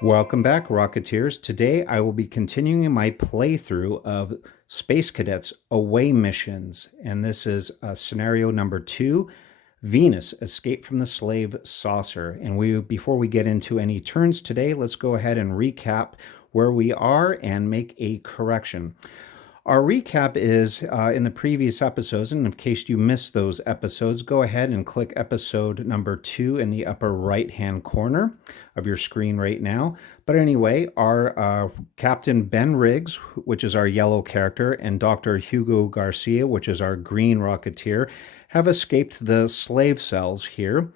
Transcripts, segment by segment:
Welcome back, Rocketeers. Today I will be continuing my playthrough of Space Cadets Away Missions, and this is scenario number 2, Venus, Escape from the Slave Saucer. And before we get into any turns today, let's go ahead and recap where we are and make a correction. Our recap is in the previous episodes, and in case you missed those episodes, go ahead and click episode number 2 in the upper right-hand corner of your screen right now. But anyway, our Captain Ben Riggs, which is our yellow character, and Dr. Hugo Garcia, which is our green Rocketeer, have escaped the slave cells here,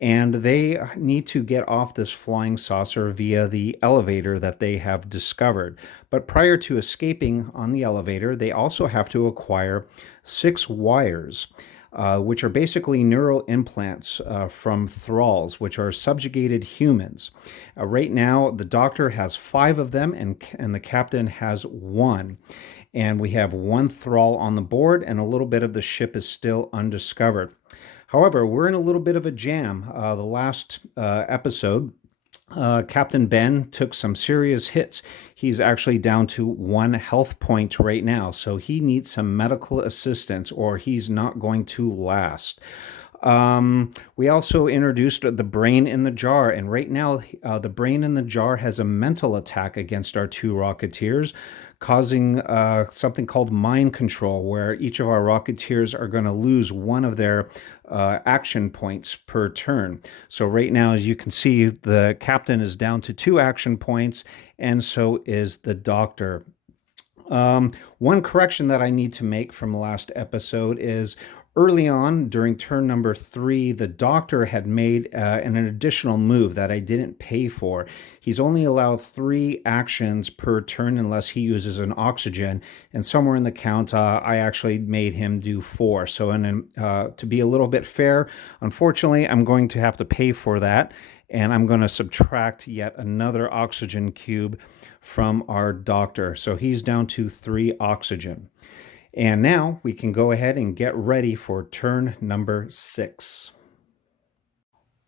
and they need to get off this flying saucer via the elevator that they have discovered. But prior to escaping on the elevator, they also have to acquire 6 wires, which are basically neural implants from thralls, which are subjugated humans. Right now, the doctor has 5 of them, and the captain has 1. And we have 1 thrall on the board, and a little bit of the ship is still undiscovered. However, we're in a little bit of a jam. The last episode, Captain Ben took some serious hits. He's actually down to 1 health point right now, so he needs some medical assistance or he's not going to last. We also introduced the brain in the jar, and right now the brain in the jar has a mental attack against our 2 Rocketeers, causing something called mind control, where each of our Rocketeers are going to lose 1 of their action points per turn. So right now, as you can see, the captain is down to 2 action points, and so is the doctor. One correction that I need to make from the last episode is early on during turn number 3, the doctor had made an additional move that I didn't pay for. He's only allowed 3 actions per turn unless he uses an oxygen, and somewhere in the count I actually made him do 4. So to be a little bit fair, unfortunately I'm going to have to pay for that, and I'm going to subtract yet another oxygen cube from our doctor. So he's down to 3 oxygen. And now we can go ahead and get ready for turn number 6.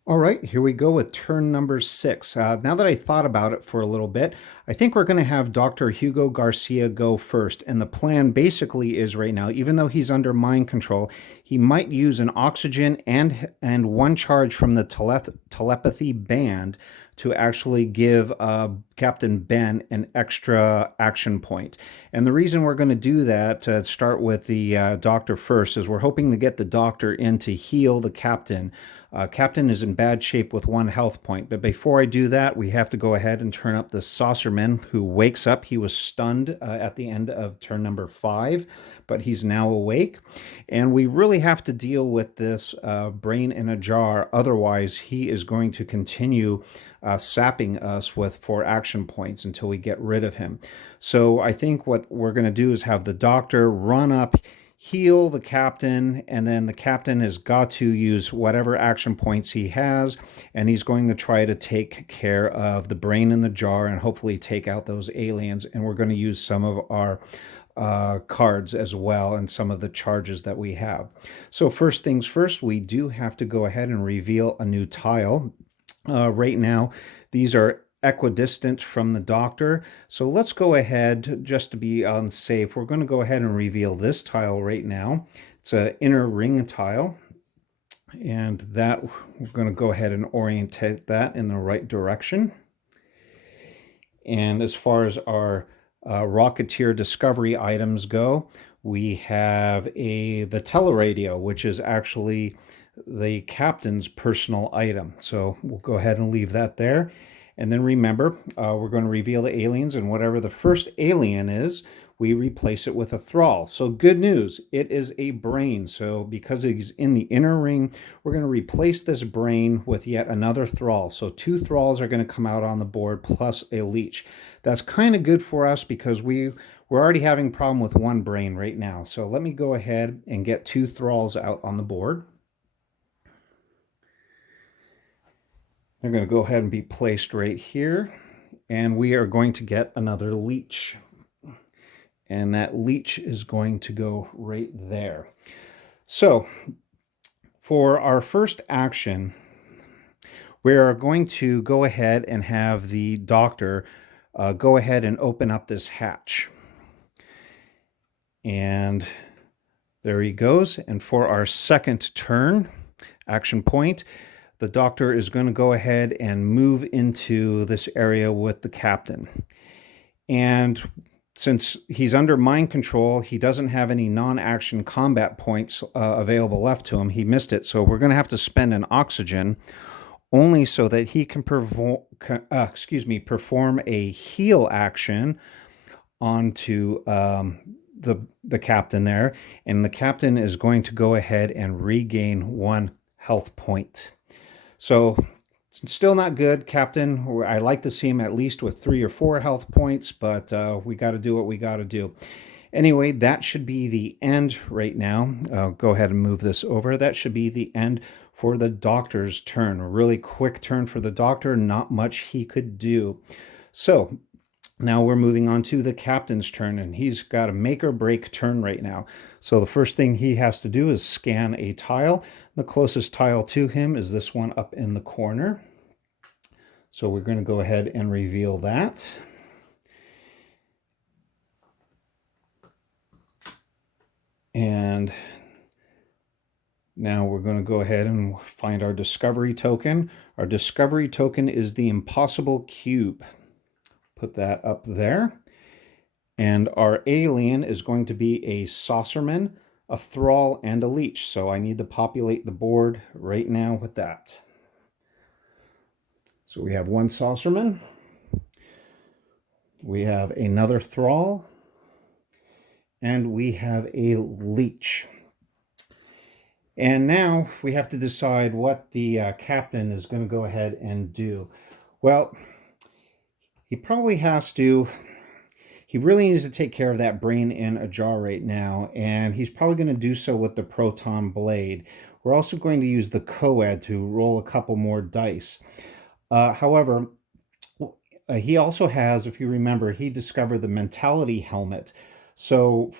All right, here we go with turn number 6. Now that I thought about it for a little bit, I think we're going to have Dr. Hugo Garcia go first. And the plan basically is right now, even though he's under mind control, he might use an oxygen and 1 charge from the telepathy band to actually give Captain Ben an extra action point. And the reason we're going to do that, to start with the doctor first, is we're hoping to get the doctor in to heal the captain. Captain is in bad shape with 1 health point, but before I do that, we have to go ahead and turn up the saucerman, who wakes up. He was stunned at the end of turn number 5, but he's now awake. And we really have to deal with this brain in a jar, otherwise he is going to continue sapping us with 4 action points until we get rid of him. So I think what we're going to do is have the doctor run up, heal the captain, and then the captain has got to use whatever action points he has, and he's going to try to take care of the brain in the jar and hopefully take out those aliens. And we're going to use some of our cards as well and some of the charges that we have. So first things first, we do have to go ahead and reveal a new tile. Right now, these are equidistant from the doctor. So let's go ahead, just to be on safe, we're going to go ahead and reveal this tile right now. It's an inner ring tile. And that, we're going to go ahead and orientate that in the right direction. And as far as our Rocketeer discovery items go, we have the teleradio, which is actually the captain's personal item. So we'll go ahead and leave that there. And then remember, we're going to reveal the aliens, and whatever the first alien is, we replace it with a thrall. So good news, it is a brain. So because he's in the inner ring, we're going to replace this brain with yet another thrall. So 2 thralls are going to come out on the board plus a leech. That's kind of good for us because we're already having a problem with 1 brain right now. So let me go ahead and get 2 thralls out on the board. They're going to go ahead and be placed right here. And we are going to get another leech. And that leech is going to go right there. So for our first action, we're going to go ahead and have the doctor go ahead and open up this hatch. And there he goes. And for our second turn, action point, the doctor is going to go ahead and move into this area with the captain. And since he's under mind control, he doesn't have any non-action combat points available left to him. He missed it, so we're going to have to spend an oxygen only so that he can perform a heal action onto the captain there. And the captain is going to go ahead and regain 1 health point. So still not good, Captain. I like to see him at least with 3 or 4 health points, but we got to do what we got to do. Anyway, that should be the end right now. I'll go ahead and move this over. That should be the end for the doctor's turn. A really quick turn for the doctor. Not much he could do. So now we're moving on to the captain's turn, and he's got a make or break turn right now. So the first thing he has to do is scan a tile. The closest tile to him is this one up in the corner. So we're going to go ahead and reveal that. And now we're going to go ahead and find our discovery token. Our discovery token is the impossible cube. Put that up there. And our alien is going to be a saucerman, a thrall, and a leech. So I need to populate the board right now with that. So we have 1 saucerman. We have another thrall. And we have a leech. And now we have to decide what the captain is going to go ahead and do. Well, he probably has to, he really needs to take care of that brain in a jar right now, and he's probably going to do so with the proton blade. We're also going to use the co-ed to roll a couple more dice. However, he also has, if you remember, he discovered the mentality helmet. So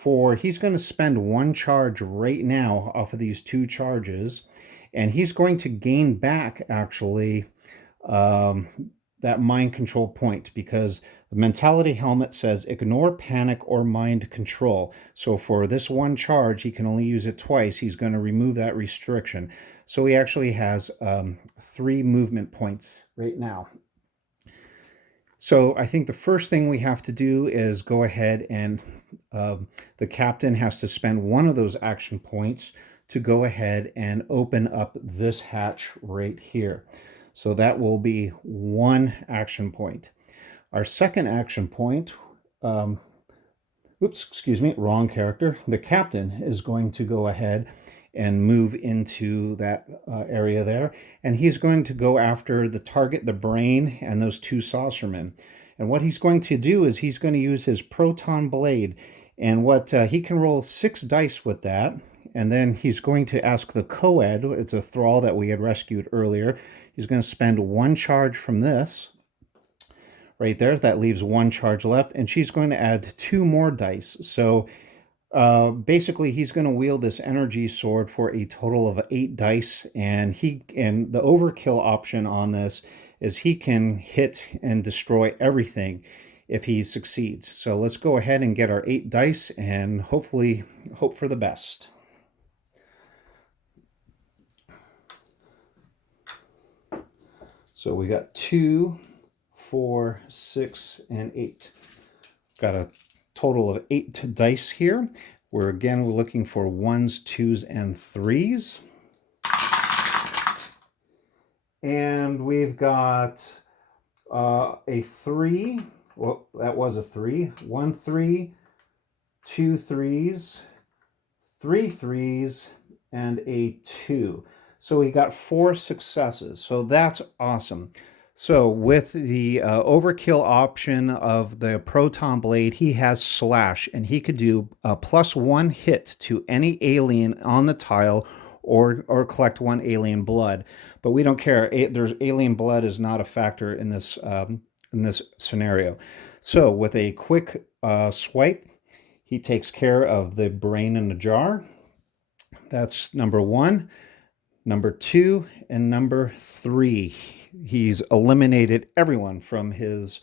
he's going to spend 1 charge right now off of these 2 charges, and he's going to gain back, actually, that mind control point, because the mentality helmet says ignore panic or mind control. So for this 1 charge, he can only use it twice. He's going to remove that restriction. So he actually has 3 movement points right now. So I think the first thing we have to do is go ahead and the captain has to spend 1 of those action points to go ahead and open up this hatch right here. So that will be 1 action point. Our second action point, wrong character. The captain is going to go ahead and move into that area there. And he's going to go after the target, the brain, and those 2 saucermen. And what he's going to do is he's going to use his proton blade. And what he can roll 6 dice with that. And then he's going to ask the co-ed, it's a thrall that we had rescued earlier. He's going to spend 1 charge from this right there. That leaves 1 charge left. And she's going to add 2 more dice. So basically, he's going to wield this energy sword for a total of 8 dice. And the overkill option on this is he can hit and destroy everything if he succeeds. So let's go ahead and get our 8 dice and hopefully hope for the best. So we got 2, 4, 6, and 8. Got a total of 8 dice here. We're looking for 1s, 2s, and 3s. And we've got a 3. Well, that was a 3. 1 3, 2 3s, 3 3s, and a 2. So we got 4 successes. So that's awesome. So with the overkill option of the proton blade, he has slash, and he could do a +1 hit to any alien on the tile, or collect 1 alien blood. But we don't care. There's alien blood is not a factor in this scenario. So with a quick swipe, he takes care of the brain in the jar. That's number 1. number 2, and number 3. He's eliminated everyone from his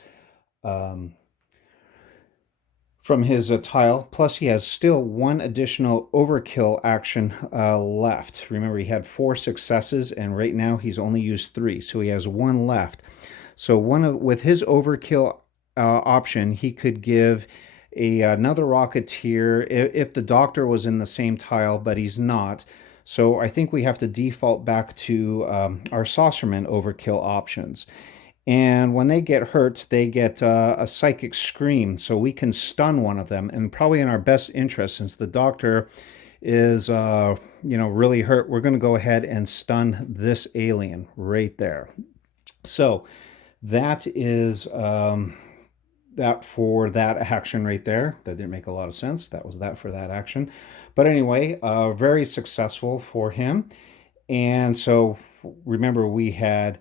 tile. Plus, he has still one additional overkill action left. Remember, he had 4 successes, and right now he's only used 3, so he has 1 left. So with his overkill option, he could give another Rocketeer if the Doctor was in the same tile, but he's not. So I think we have to default back to our Saucerman overkill options. And when they get hurt, they get a psychic scream, so we can stun one of them. And probably in our best interest, since the Doctor is really hurt, we're going to go ahead and stun this alien right there. So that is that for that action right there. That didn't make a lot of sense. That was that for that action. But anyway, very successful for him. And so remember, we had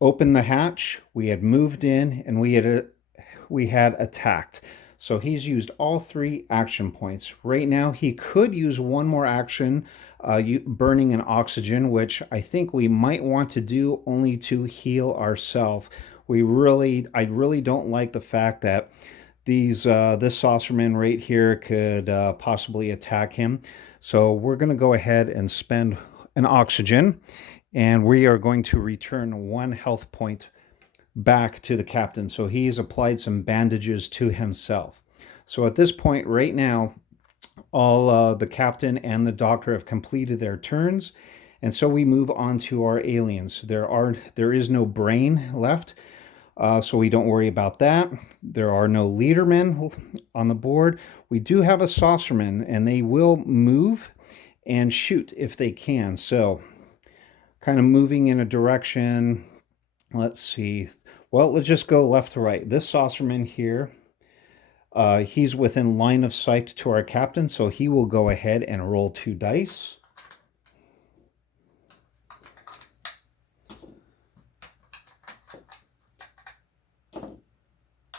opened the hatch, we had moved in, and we had attacked. So he's used all 3 action points. Right now, he could use one more action, burning an oxygen, which I think we might want to do only to heal ourselves. I really don't like the fact that this Saucerman right here could possibly attack him. So we're going to go ahead and spend an oxygen, and we are going to return 1 health point back to the captain. So he's applied some bandages to himself. So at this point right now, all the captain and the Doctor have completed their turns, and so we move on to our aliens. There is no brain left, so we don't worry about that. There are no leadermen on the board. We do have a Saucerman, and they will move and shoot if they can. So kind of moving in a direction. Let's see. Well, let's just go left to right. This Saucerman here, he's within line of sight to our captain, so he will go ahead and roll 2 dice.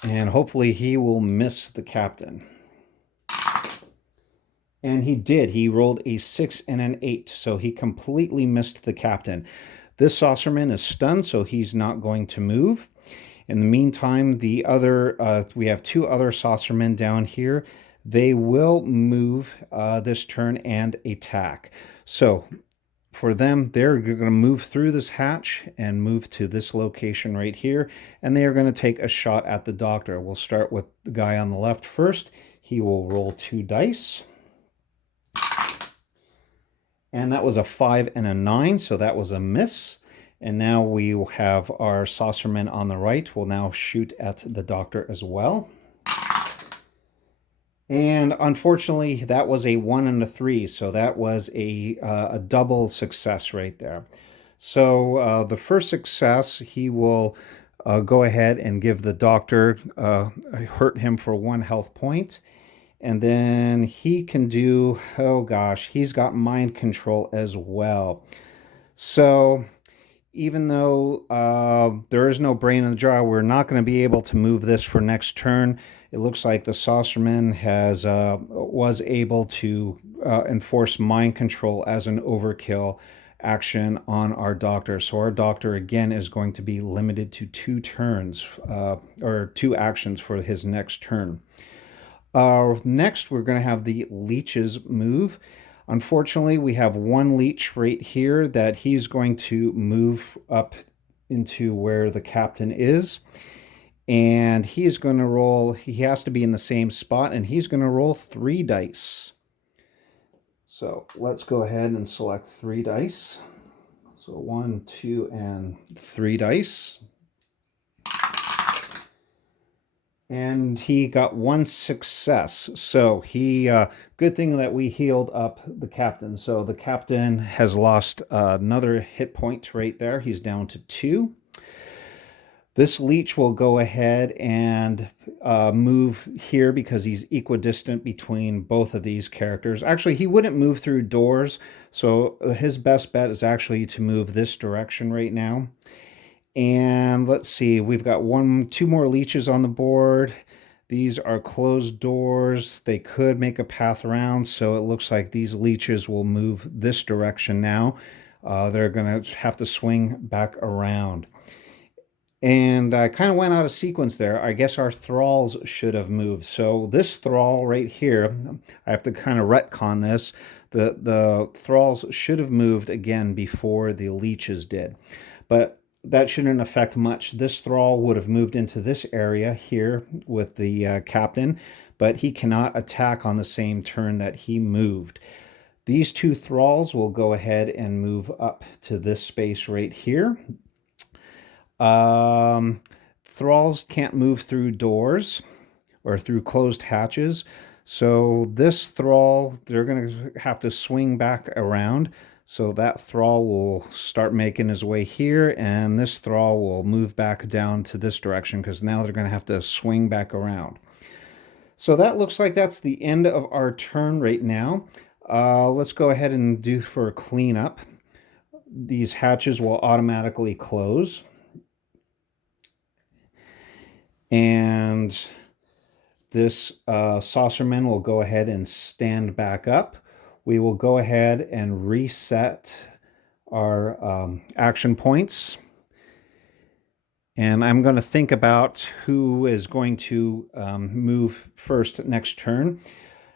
And hopefully he will miss the captain. And he did. He rolled a 6 and an 8, so he completely missed the captain. This Saucerman is stunned, so he's not going to move. In the meantime, we have 2 other Saucermen down here. They will move this turn and attack. So for them, they're going to move through this hatch and move to this location right here, and they are going to take a shot at the Doctor. We'll start with the guy on the left first. He will roll 2 dice. And that was a 5 and a 9, so that was a miss. And now we will have our Saucerman on the right will now shoot at the Doctor as well. And unfortunately, that was a 1 and a 3, so that was a double success right there. So the first success, he will go ahead and give the Doctor, hurt him for 1 health point. And then he can do, oh gosh, he's got mind control as well. So even though there is no brain in the jar, we're not going to be able to move this for next turn. It looks like the Saucerman was able to enforce mind control as an overkill action on our Doctor. So our Doctor, again, is going to be limited to 2 turns, or 2 actions for his next turn. Next, we're going to have the leeches move. Unfortunately, we have 1 leech right here that he's going to move up into where the captain is. And he is going to roll, he has to be in the same spot, and he's going to roll 3 dice. So let's go ahead and select 3 dice. So 1, 2, and 3 dice. And he got 1 success. So good thing that we healed up the captain. So the captain has lost another hit point right there. He's down to 2. This leech will go ahead and move here because he's equidistant between both of these characters. Actually, he wouldn't move through doors. So his best bet is actually to move this direction right now. And let's see, we've got 2 more leeches on the board. These are closed doors. They could make a path around, so it looks like these leeches will move this direction now. They're going to have to swing back around. And I kind of went out of sequence there. I guess our thralls should have moved. So this thrall right here, I have to kind of retcon this. The thralls should have moved again before the leeches did. But that shouldn't affect much. This thrall would have moved into this area here with the captain, but he cannot attack on the same turn that he moved. These two thralls will go ahead and move up to this space right here. Thralls can't move through doors or through closed hatches. So this thrall, they're going to have to swing back around. So that thrall will start making his way here, and this thrall will move back down to this direction because now they're going to have to swing back around. So that looks like that's the end of our turn right now. Let's go ahead and do for cleanup. These hatches will automatically close. And this saucerman will go ahead and stand back up. We will go ahead and reset our action points. And I'm going to think about who is going to move first next turn.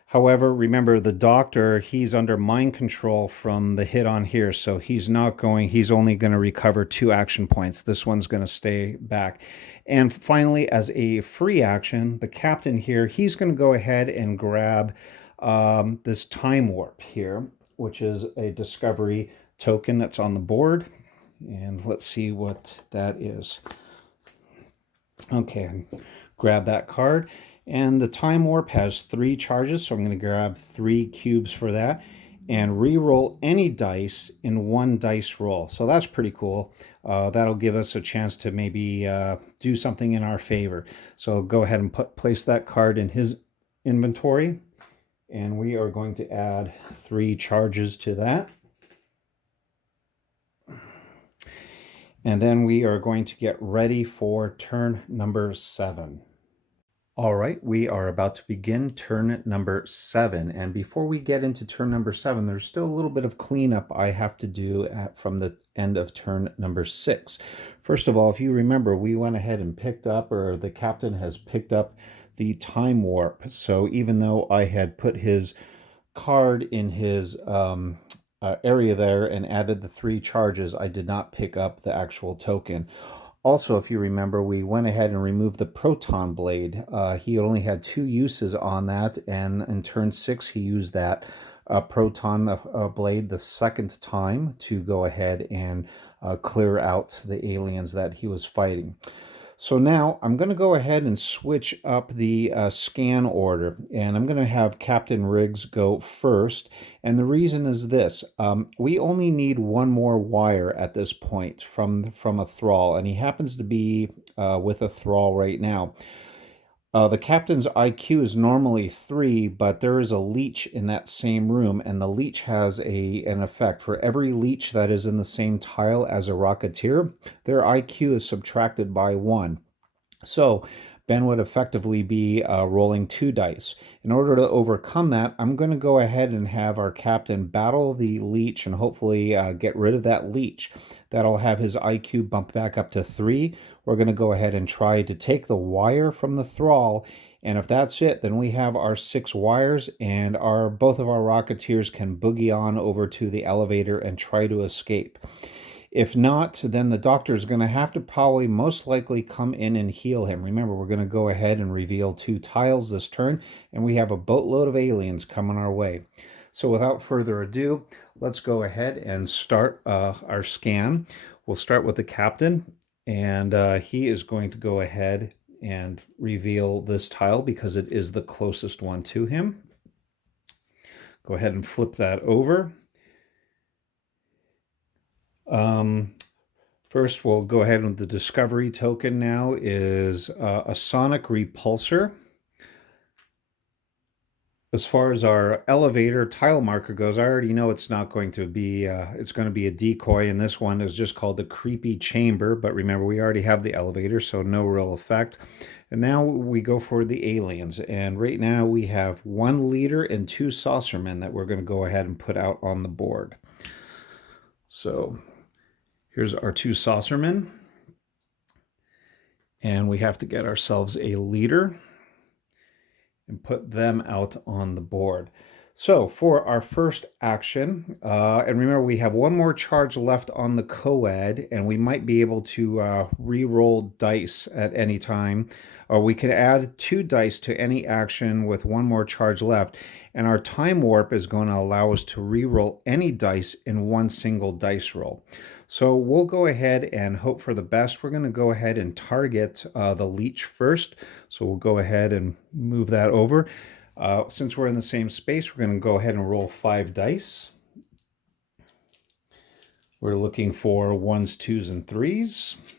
However, remember the doctor, he's under mind control from the hit on here. So he's only going to recover 2 action points. This one's going to stay back. And finally, as a free action, the captain here, he's going to go ahead and grab this time warp here, which is a discovery token that's on the board. And let's see what that is. Okay, grab that card. And the time warp has 3 charges, so I'm going to grab 3 cubes for that and re-roll any dice in 1 dice roll. So that's pretty cool. That'll give us a chance to maybe do something in our favor. So go ahead and place that card in his inventory. And we are going to add 3 charges to that. And then we are going to get ready for turn number 7. All right, we are about to begin turn number 7. And before we get into turn number 7, there's still a little bit of cleanup I have to do from the end of turn number 6. First of all, if you remember, we went ahead and picked up, or the captain has picked up the time warp. So even though I had put his card in his area there and added the 3 charges, I did not pick up the actual token. Also, if you remember, we went ahead and removed the proton blade. He only had 2 uses on that, and in turn 6, he used that proton blade the second time to go ahead and clear out the aliens that he was fighting. So now I'm going to go ahead and switch up the scan order, and I'm going to have Captain Riggs go first. And the reason is this. We only need 1 more wire at this point from a thrall, and he happens to be with a thrall right now. The captain's IQ is normally 3, but there is a leech in that same room, and the leech has an effect. For every leech that is in the same tile as a Rocketeer, their IQ is subtracted by 1. So Ben would effectively be rolling 2 dice. In order to overcome that, I'm going to go ahead and have our captain battle the leech and hopefully get rid of that leech. That'll have his IQ bump back up to 3. We're going to go ahead and try to take the wire from the thrall, and if that's it, then we have our 6 wires, and both of our Rocketeers can boogie on over to the elevator and try to escape. If not, then the doctor is going to have to probably most likely come in and heal him. Remember, we're going to go ahead and reveal 2 tiles this turn, and we have a boatload of aliens coming our way. So without further ado, let's go ahead and start our scan. We'll start with the captain, and he is going to go ahead and reveal this tile because it is the closest one to him. Go ahead and flip that over. First, we'll go ahead with the discovery token now is a sonic repulsor. As far as our elevator tile marker goes, I already know it's not going to be, it's going to be a decoy, and this one is just called the creepy chamber, but remember we already have the elevator, so no real effect. And now we go for the aliens. And right now we have 1 leader and 2 saucermen that we're going to go ahead and put out on the board. So here's our 2 saucermen. And we have to get ourselves a leader and put them out on the board. So for our first action, and remember we have 1 more charge left on the co-ed, and we might be able to re-roll dice at any time, or we could add 2 dice to any action with 1 more charge left, and our time warp is going to allow us to re-roll any dice in 1 single dice roll. So we'll go ahead and hope for the best. We're going to go ahead and target the leech first, so we'll go ahead and move that over. Since we're in the same space, we're going to go ahead and roll 5 dice. We're looking for 1s, 2s, and 3s.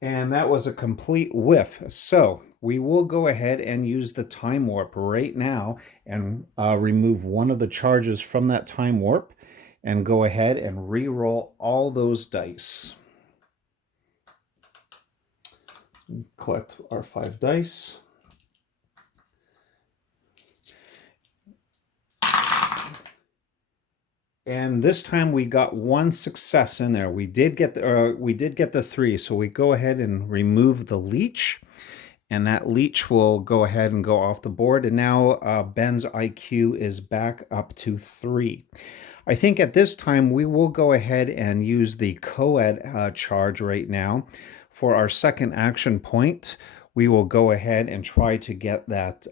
And that was a complete whiff. So we will go ahead and use the time warp right now and remove 1 of the charges from that time warp and go ahead and re-roll all those dice. Collect our 5 dice. And this time we got 1 success in there. We did get the 3, so we go ahead and remove the leech, and that leech will go ahead and go off the board. And now Ben's IQ is back up to 3. I think at this time we will go ahead and use the co-ed charge right now. For our second action point, we will go ahead and try to get that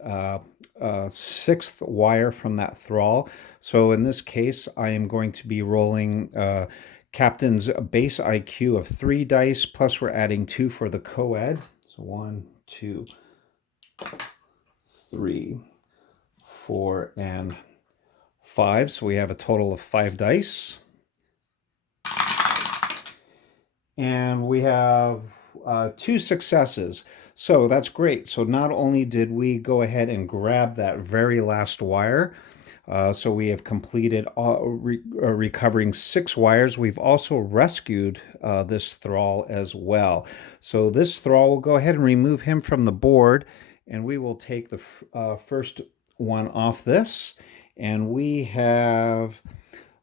6th wire from that thrall. So in this case, I am going to be rolling Captain's base IQ of 3 dice, plus we're adding 2 for the co-ed. So 1, 2, 3, 4, and 5. So we have a total of 5 dice. And we have 2 successes. So that's great. So not only did we go ahead and grab that very last wire, so we have completed recovering 6 wires. We've also rescued this thrall as well. So this thrall, will go ahead and remove him from the board, and we will take the first one off this. And we have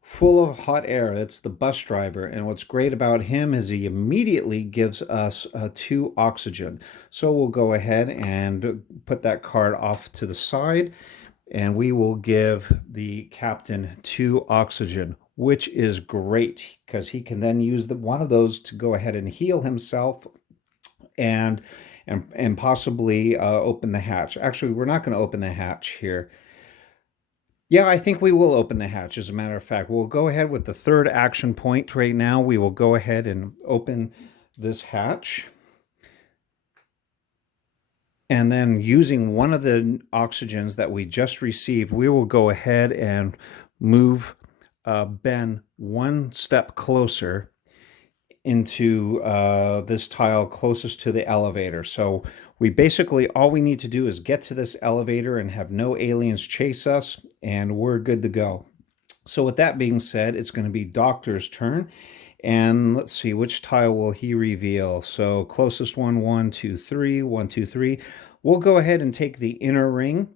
full of hot air. It's the bus driver. And what's great about him is he immediately gives us 2 oxygen. So we'll go ahead and put that card off to the side, and we will give the captain 2 oxygen, which is great because he can then use one of those to go ahead and heal himself and possibly open the hatch. Actually, we're not going to open the hatch here. Yeah, I think we will open the hatch, as a matter of fact. We'll go ahead with the 3rd action point right now. We will go ahead and open this hatch. And then using one of the oxygens that we just received, we will go ahead and move Ben 1 step closer into this tile closest to the elevator. So we basically, all we need to do is get to this elevator and have no aliens chase us, and we're good to go. So with that being said, it's going to be Doctor's turn. And let's see, which tile will he reveal? So closest one, 1, 2, 3, 1, 2, 3. We'll go ahead and take the inner ring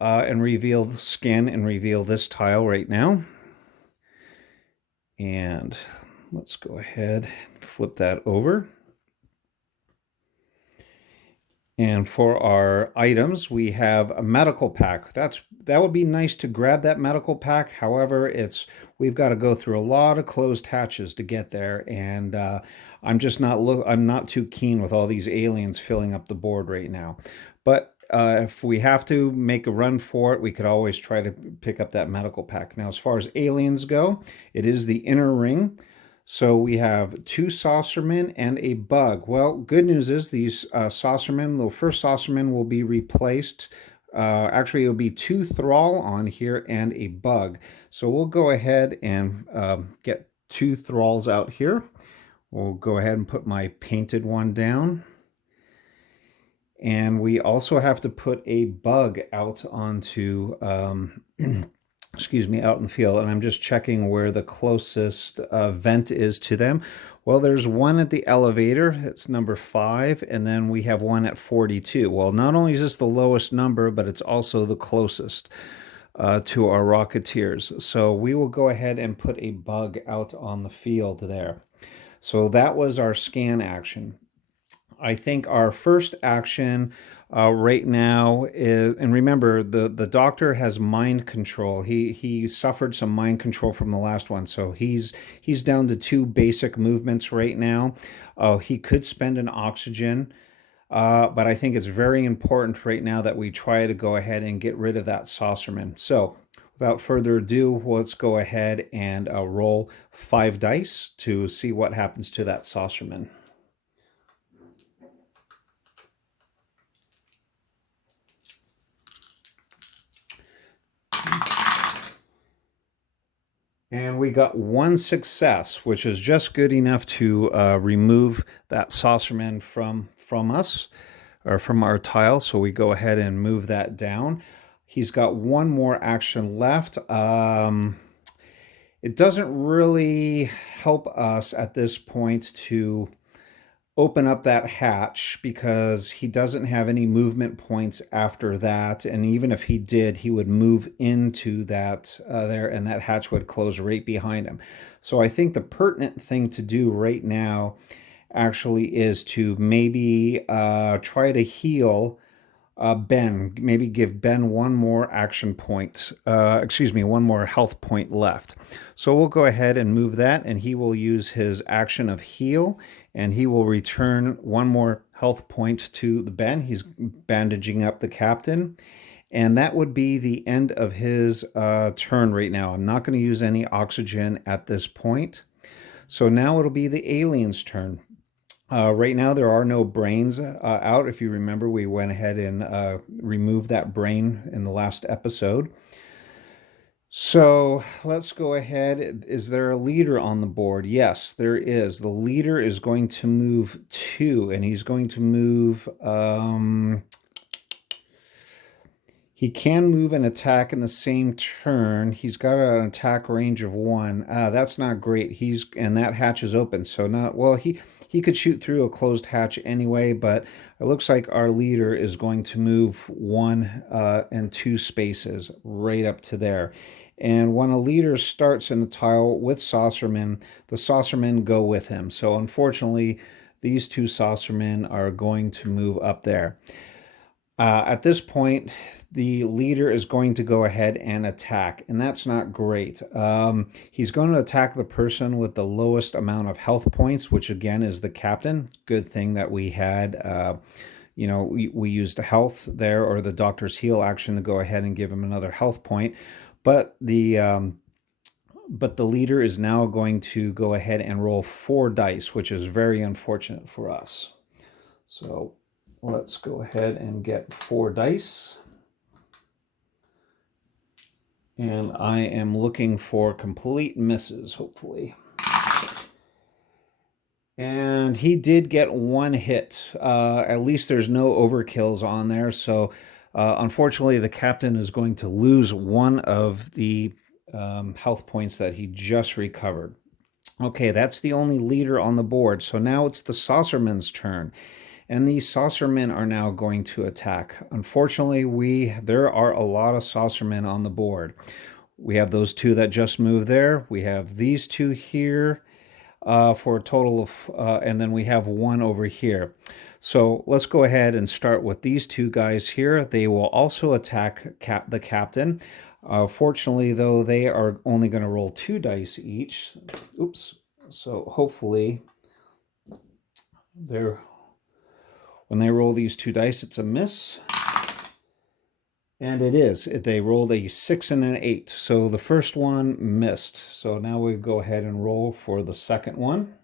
and reveal, scan and reveal this tile right now. And let's go ahead and flip that over. And for our items, we have a medical pack. That would be nice to grab that medical pack. However, we've got to go through a lot of closed hatches to get there, and I'm not too keen with all these aliens filling up the board right now. But if we have to make a run for it, we could always try to pick up that medical pack. Now, as far as aliens go, it is the inner ring. So we have 2 saucermen and a bug. Well, good news is these saucermen, the first saucerman will be replaced. Actually, it'll be 2 thrall on here and a bug. So we'll go ahead and get 2 thralls out here. We'll go ahead and put my painted one down. And we also have to put a bug out onto excuse me, out in the field, and I'm just checking where the closest vent is to them. Well, there's one at the elevator. It's number 5, and then we have one at 42. Well, not only is this the lowest number, but it's also the closest to our Rocketeers. So we will go ahead and put a bug out on the field there. So that was our scan action. I think our first action right now is, and remember, the doctor has mind control. He suffered some mind control from the last one, so he's down to 2 basic movements right now. He could spend an oxygen, but I think it's very important right now that we try to go ahead and get rid of that saucerman. So without further ado, let's go ahead and roll 5 dice to see what happens to that saucerman. And we got 1 success, which is just good enough to remove that saucerman from us, or from our tile. So we go ahead and move that down. He's got 1 more action left. It doesn't really help us at this point to open up that hatch because he doesn't have any movement points after that, and even if he did, he would move into that there, and that hatch would close right behind him. So I think the pertinent thing to do right now actually is to maybe try to heal Ben. Maybe give Ben 1 more action point, 1 more health point left. So we'll go ahead and move that, and he will use his action of heal, and he will return 1 more health point to the Ben. He's bandaging up the captain, and that would be the end of his turn right now. I'm not going to use any oxygen at this point. So now it'll be the alien's turn. Right now, there are no brains out. If you remember, we went ahead and removed that brain in the last episode. So let's go ahead. Is there a leader on the board? Yes, there is. The leader is going to move 2, and he's going to move... he can move and attack in the same turn. He's got an attack range of 1. That's not great. And that hatch is open, so not... Well, he could shoot through a closed hatch anyway, but it looks like our leader is going to move 1 and 2 spaces right up to there. And when a leader starts in the tile with saucermen, the saucermen go with him. So unfortunately, these 2 saucermen are going to move up there. At this point, the leader is going to go ahead and attack, and that's not great. He's going to attack the person with the lowest amount of health points, which again is the captain. Good thing that we had, we used a health there, or the doctor's heal action, to go ahead and give him another health point. But the leader is now going to go ahead and roll 4 dice, which is very unfortunate for us. So let's go ahead and get 4 dice. And I am looking for complete misses, hopefully. And he did get 1 hit. At least there's no overkills on there. So unfortunately, the captain is going to lose 1 of the health points that he just recovered. Okay, that's the only leader on the board. So now it's the saucerman's turn. And these saucermen are now going to attack. Unfortunately, there are a lot of saucermen on the board. We have those 2 that just moved there. We have these 2 here for a total of, and then we have 1 over here. So let's go ahead and start with these 2 guys here. They will also attack the captain. Fortunately, though, they are only going to roll 2 dice each. Oops. So hopefully when they roll these 2 dice, it's a miss. And it is. They rolled a 6 and an 8. So the first one missed. So now we go ahead and roll for the second one.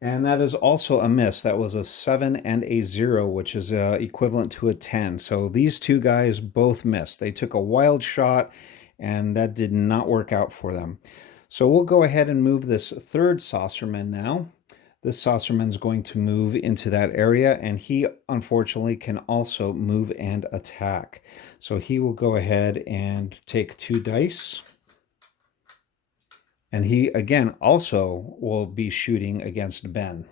And that is also a miss. That was a 7 and a 0, which is equivalent to a 10. So these 2 guys both missed. They took a wild shot, and that did not work out for them. So we'll go ahead and move this 3rd saucerman now. This saucerman is going to move into that area, and he unfortunately can also move and attack. So he will go ahead and take 2 dice. And he, again, also will be shooting against Ben.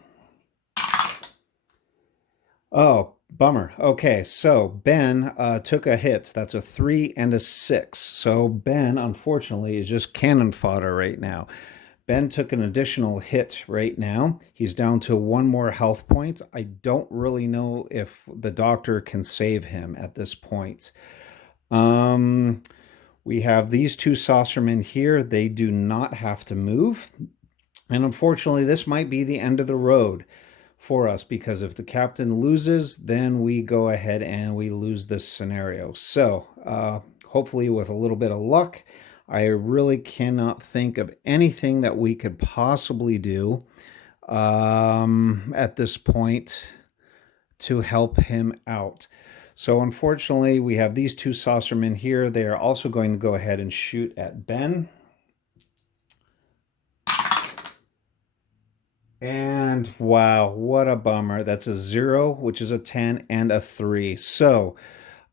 Oh, bummer. Okay, so Ben took a hit. That's a 3 and a 6. So Ben, unfortunately, is just cannon fodder right now. Ben took an additional hit right now. He's down to one more health point. I don't really know if the doctor can save him at this point. Um, we have these two saucermen here. They do not have to move. And unfortunately, this might be the end of the road for us, because if the captain loses, then we go ahead and we lose this scenario. So hopefully with a little bit of luck, I really cannot think of anything that we could possibly do at this point to help him out. So unfortunately, we have these two saucermen here. They are also going to go ahead and shoot at Ben. And wow, what a bummer. That's a 0, which is a 10, and a 3. So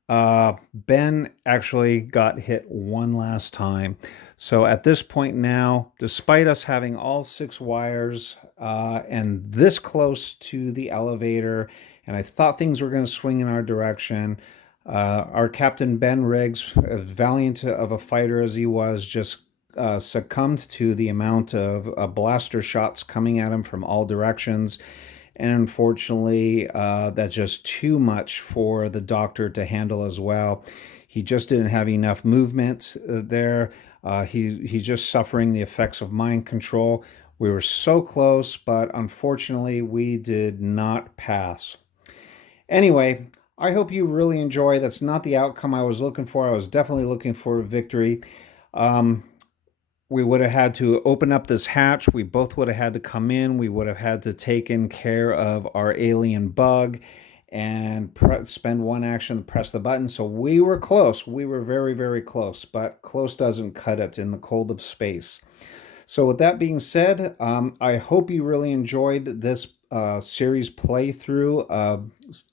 Ben actually got hit one last time. So at this point now, despite us having all 6 wires and this close to the elevator, and I thought things were going to swing in our direction, our Captain Ben Riggs, as valiant of a fighter as he was, just succumbed to the amount of blaster shots coming at him from all directions. And unfortunately, that's just too much for the doctor to handle as well. He just didn't have enough movement there. He's just suffering the effects of mind control. We were so close, but unfortunately, we did not pass. Anyway, I hope you really enjoy. That's not the outcome I was looking for. I was definitely looking for a victory. We would have had to open up this hatch. We both would have had to come in. We would have had to taken care of our alien bug and spend one action to press the button. So we were close. We were very, very close, but close doesn't cut it in the cold of space. So with that being said, I hope you really enjoyed this series playthrough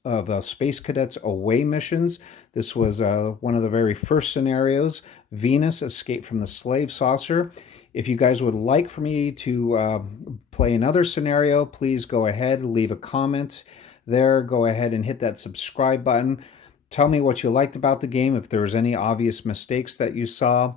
of Space Cadets away missions. This was one of the very first scenarios, Venus, Escape from the Slave Saucer. If you guys would like for me to play another scenario, please go ahead, leave a comment there. Go ahead and hit that subscribe button. Tell me what you liked about the game. If there was any obvious mistakes that you saw,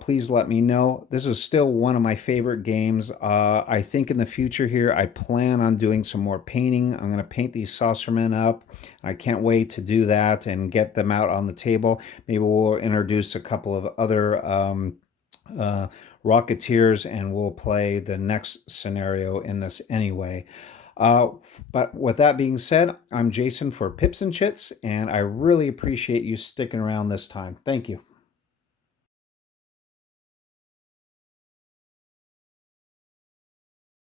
please let me know. This is still one of my favorite games. I think in the future here, I plan on doing some more painting. I'm going to paint these saucermen up. I can't wait to do that and get them out on the table. Maybe we'll introduce a couple of other Rocketeers, and we'll play the next scenario in this anyway. But with that being said, I'm Jason for Pips-N-Chits, and I really appreciate you sticking around this time. Thank you.